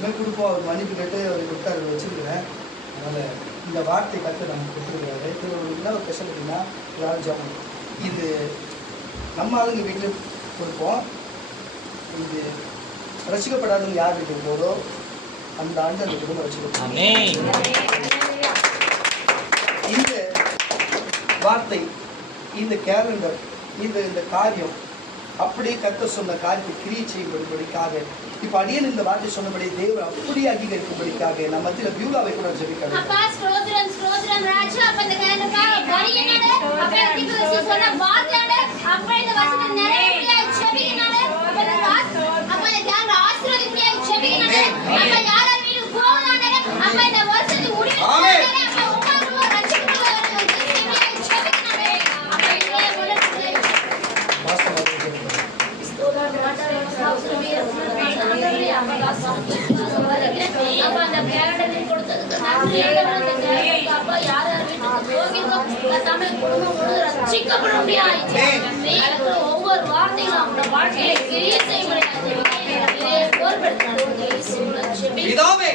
எப்பவுமே கொடுப்போம் அவர் மன்னிப்பு கேட்டு அவர் கொடுத்தாரு வச்சிருக்கிறேன் அதனால் இந்த வார்த்தை கற்று நமக்கு கொடுத்துருக்காரு இது ஒரு என்ன ஒரு ஸ்பெஷல் அப்படின்னா எல்லாரும் ஜாமன் இது நம்ம ஆளுங்க வீட்டில் கொடுப்போம். இது ரசிக்கப்படாதவங்க யார் வீட்டுக்கு போதோ அந்த ஆண்டு அந்த குடும்பம் ரசிக்கப்படும் இந்த வார்த்தை இந்த கேலண்டர் இந்த இந்த காரியம் அப்படியே கத்த சொன்ன காரியத்தை கிரியை செய்யும்படிக்காக. இப்ப அடியன் இந்த வார்த்தை சொன்னபடி தேவன் அப்படியே அங்கீகரிக்கும்படிக்காக நம்ம மத்தியில பியூலாவை கூட ஜெபிக்க அப்பா ஒவ்வொரு வார்த்தைகளும் அவங்க வாழ்க்கையில செய்ய பிதாவே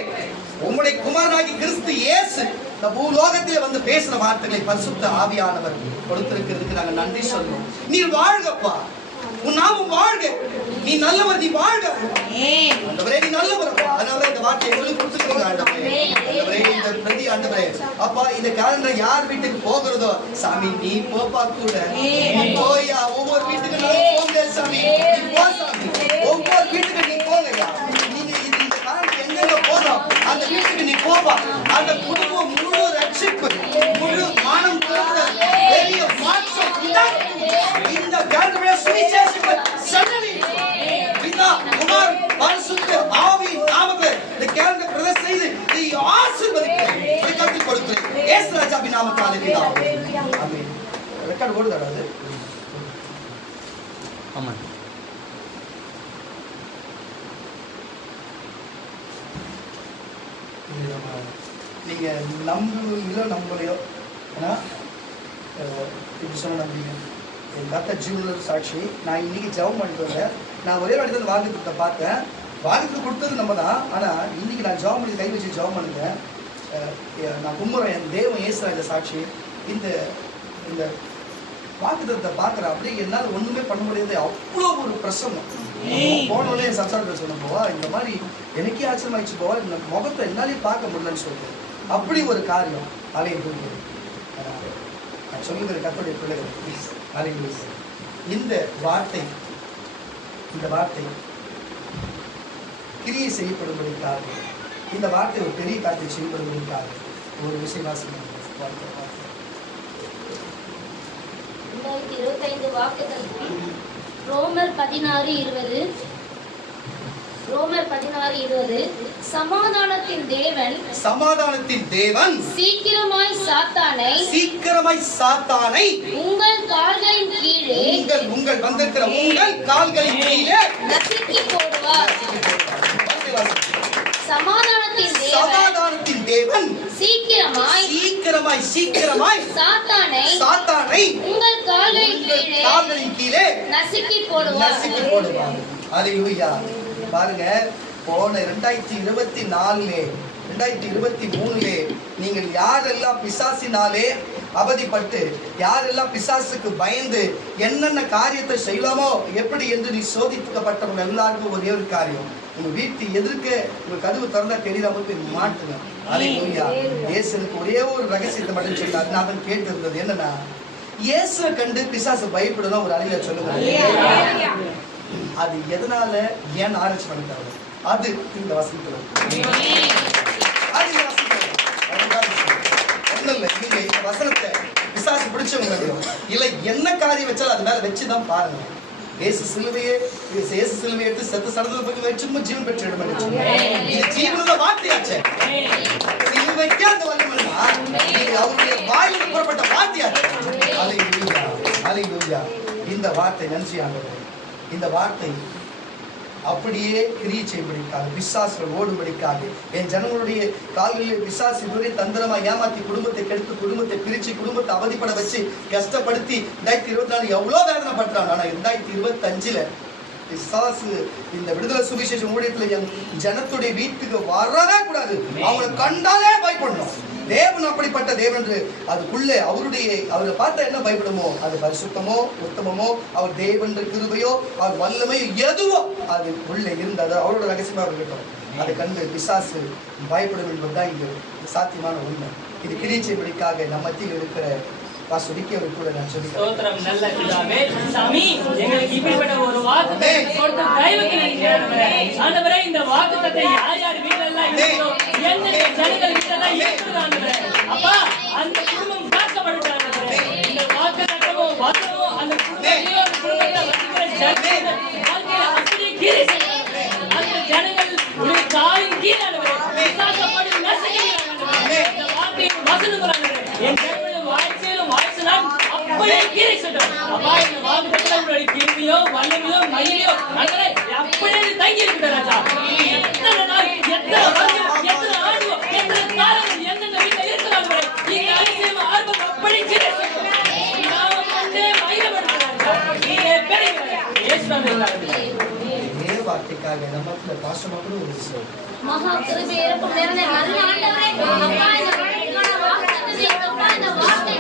உம்முடைய குமாரனாகி கிறிஸ்து இயேசு இந்த பூலோகத்திலே வந்து பேசின வார்த்தைகளை பரிசுத்த ஆவியானவர் கொடுத்திருக்கிறதுக்கு நாங்க நன்றி சொல்றோம். நீ வாழ்கப்பா. உன் நாமம் வாழ்க. நீ நல்லவர் நீ வாழ்க. நீ நல்லவர். அதனால இந்த வார்த்தை எங்களுக்கு கொடுத்துருக்கீங்க ஆண்டவரே. ஆண்டவரே அப்பா இந்த கேலண்டர் யார் வீட்டுக்கு போகிறதோ சாமி நீ போப்பா கூட. போயா ஒவ்வொரு வீட்டுக்கு நீ போங்க சாமி. போ சாமி. ஒவ்வொரு வீட்டுக்கு நீ நீங்க இது இந்த காலத்துல எங்கெங்க போறோம்? அந்த வீட்டுக்கு நீ போப்பா அந்த குடும்பம் முழு ரட்சிப்பு முழு மானம் பெரிய மாற்றம். இந்த. கேலண்டரை சுவிசேஷங்கள் சன்னதி. பிதா குமார் பரிசுத்த ஆவி இந்த கேலண்டர் பிரதேச செய்து நீ ஆசீர்வதிக்கிறேன். ரெக்கார்ட் ஓடுதாடா அது? ஆமாம் இது நம்ம நீங்க நம்புவீங்களோ நம்பலையோ ஏன்னா இப்படி சொன்ன நம்புவீங்க என் கத்த ஜீவனர் சாட்சி. நான் இன்னைக்கு ஜெபம் பண்ணிட்டு வந்தேன். நான் ஒரே வாட்டி தான் வாக்குத்தத்தை பார்த்தேன். வாக்குத்து கொடுத்தது நம்ம தான். ஆனால் இன்னைக்கு நான் ஜெபம் பண்ணி கை வச்சு ஜெபம் பண்ணுறேன் நான் கும்புறேன். என் தேவன் இயேசுராஜ சாட்சி. இந்த இந்த வாக்குத்தத்தை பார்க்குறேன் அப்படியே என்னால் ஒன்றுமே பண்ண முடியாது. அவ்வளோ ஒரு பிரசன்னம் போனோடனே சம்சாரத்தில் சொன்ன போவா இந்த மாதிரி எனக்கே ஆச்சரியமாயிடுச்சு போவா. இந்த முகத்தை என்னாலே பார்க்க முடியலன்னு சொல்லிட்டு. அப்படி ஒரு காரியம். அலையை குறிக்கிறது நான் சொல்லுகிற கத்துடைய பிள்ளைகள் அலையை இந்த வார்த்தை இந்த வார்த்தை கிரியை செய்யப்படும்படிக்காக இந்த வார்த்தை ஒரு பெரிய காரியத்தை செய்யப்படும்படிக்காக ஒரு விசுவாசம் வார்த்தை வார்த்தை ரெண்டாயிரத்தி இருபத்தைந்து வாக்குதல் ரோமர் பதினாறு இருபது. ரோமர் பதினாறு இருபது. சமாதானத்தின் தேவன் சமாதானத்தின் தேவன் சீக்கிரமாய் சாத்தானை சீக்கிரமாய் சாத்தானை உங்கள் கால்களின் கீழே உங்கள் உங்கள் வந்திருக்கிற உங்கள் கால்களின் கீழே நசுக்கி போடுவார். சமாதானத்தின் தேவன். சமாதானத்தின் தேவன். சீக்கிரமாய். சீக்கிரமாய் சீக்கிரமாய். சாத்தானை சாத்தானை உங்கள் கால்களின் கீழே கால்களின் கீழே நசுக்கி போடுவார். நசுக்கி போடுவார். அல்லேலூயா பாருங்க போன ரெண்டாயிரத்தி இருபத்தி நாலுலே ரெண்டாயிரத்தி இருபத்தி மூணுலே நீங்கள் யாரெல்லாம் பிசாசினாலே அவதிப்பட்டு யாரெல்லாம் பிசாசுக்கு பயந்து என்னென்ன காரியத்தை செய்யலாமோ எப்படி என்று நீ சோதிக்கப்பட்டவங்க எல்லாருக்கும் ஒரே ஒரு காரியம். உங்க வீட்டு எதிர்க்க உங்க கதவு திறந்தா தெரியாம போய் மாட்டுங்க. ஏசனுக்கு இயேசுக்கு ஒரே ஒரு ரகசியத்தை மட்டும் சொன்னார் நான் அதை கேட்டு இருந்தது என்னன்னா இயேசுவை கண்டு பிசாசு பயப்படுதான் ஒரு அழில சொல்லுங்க. அது எதனால ஏன் ஆராய்ச்சி பண்ணிட்டாங்க அது இந்த வசனத்துல வசனத்தை பிசாசு பிடிச்சவங்க இல்ல என்ன காரியம் வச்சாலும் அது மேல வச்சுதான் பாருங்க. இயேசு சிலுவையே இயேசு சிலுவையை எடுத்து செத்த சடத்துல போய் வச்சுமா ஜீவன் பெற்று இடம் இது ஜீவனோட வார்த்தையாச்சே. சிலுவைக்கு அந்த வல்லமல்லா இது அவருடைய வாயிலிருந்து புறப்பட்ட வார்த்தையாச்சே. அலையூயா இந்த வார்த்தை நன்றி ஆண்டவரே இந்த வார்த்தை அப்படியே கிரியை செய்யும்படிக்காக விசாசில் ஓடும்படிக்காக என் ஜனங்களுடைய கால்களில் விசாஸ் இதுவரை தந்திரமா ஏமாத்தி குடும்பத்தை கெடுத்து குடும்பத்தை பிரிச்சு குடும்பத்தை அவதிப்பட வச்சு கஷ்டப்படுத்தி ரெண்டாயிரத்தி இருபத்தி நாலு எவ்வளோ வேதனை பண்றாங்க ஆனா ரெண்டாயிரத்தி இருபத்தஞ்சில் பிசாசு இந்த விடுதலை சுவிசேஷம் ஊழியத்துல என் ஜனத்துடைய வீட்டுக்கு வரவே கூடாது. அவங்களை கண்டாலே பயப்படணும். தேவன் அப்படிப்பட்ட தேவன் என்று அதுக்குள்ளே அவருடைய அவரை பார்த்தா என்ன பயப்படுமோ? அது பரிசுத்தமோ உத்தமமோ? அவர் தேவன் கிருபையோ? அவர் வல்லமையோ எதுவோ? அது உள்ளே இருந்ததோ அவரோட ரகசியமாக இருக்கட்டும். அதை கண்டு பிசாசு பயப்படும் என்பதுதான் இங்கு சாத்தியமான உண்மை. இது கிரீச்சைபடிக்காக நம்ம மத்தியில் இருக்கிற வாசுடிக்கவர் இருக்குதோ எந்தெந்த ஜனங்கள் இருக்குது ஆண்டவரே அப்பா அந்த குடும்பம் காக்கப்பட்டு ஆண்டவரே இந்த வாக்குத்தத்தமும் வசனமும் அந்த குடும்பத்தையோ அந்த குடும்பத்தை வசிக்கிற ஜனங்கள் வாழ்க்கையில அப்படியே கீழே. அந்த ஜனங்கள் உடைய காலின் கீழ் ஆண்டவரே விசாசப்படி நசுக்கிறாங்க. இந்த வார்த்தையின் வசனங்கள் ஆண்டவரே என் அப்படியே கீழே. அப்பா, இந்த வாக்குத்தத்தத்துல உங்களுடைய கிருபையோ, வல்லமையோ, ஆண்டவரே, அப்படியே தங்கி இருக்குது மகா கிருபை இறப்பும் நிறைந்த நல்ல ஆண்டவரே அப்பா இந்த வாழ்க்கைக்கான வாக்குத்தத்தத்தை அப்பா இந்த வார்த்தை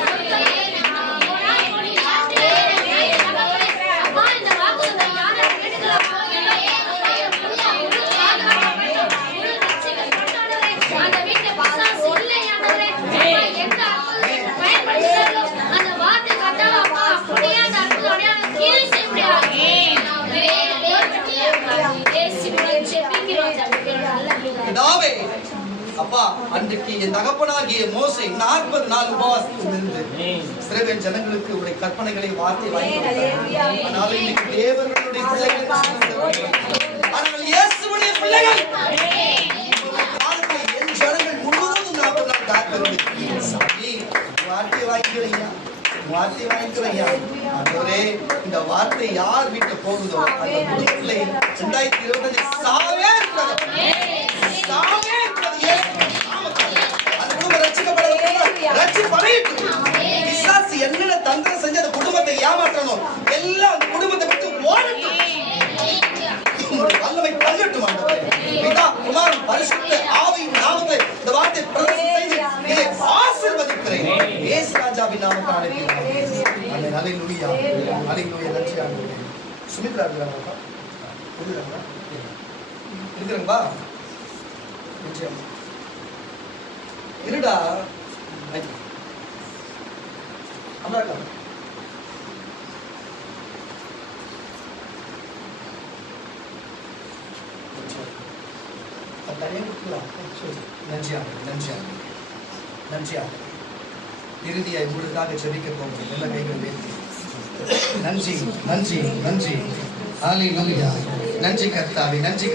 அப்பா அன்றைக்கு என் தகப்பனாகிய மோசை நாற்பது நாள் உபவாசத்தில் இருந்து சிறுவன் ஜனங்களுக்கு உடைய கற்பனைகளை வார்த்தை வாங்கி கொடுத்தார். இன்னைக்கு தேவர்களுடைய பிள்ளைகள் ஆனால் இயேசுவுடைய பிள்ளைகள் என் ஜனங்கள் முழுவதும் நாற்பது நாள் காத்திருந்தது. சாமி, வார்த்தை வாங்கிக்கிறீங்க வார்த்தை வாங்கிக்கிறீங்க ஆண்டவரே இந்த வார்த்தை யார் வீட்டு போகுதோ அந்த குடும்பத்துல ரெண்டாயிரத்தி இருபத்தஞ்சு பிதா, பரிசுத்த ஆவியின் நாமத்தை இந்த வார்த்தை செய்து இதை இயேசு ராஜாவின் அழைக்கிறேன். சுமித்ரா இருக்கிறாங்களா? இருக்கிறாங்களா? இருக்கிறாங்களா? நிச்சயம். இருடா அம்மா இருக்கா? அது நன்றியாக நன்றியாக சரி. இறுதியாய் உங்களுக்காக ஜெபிக்க போகிறோம் நல்ல கைகள் நன்றி நன்றி நன்றி ஹalleluya நன்றி கர்த்தாவி நன்றி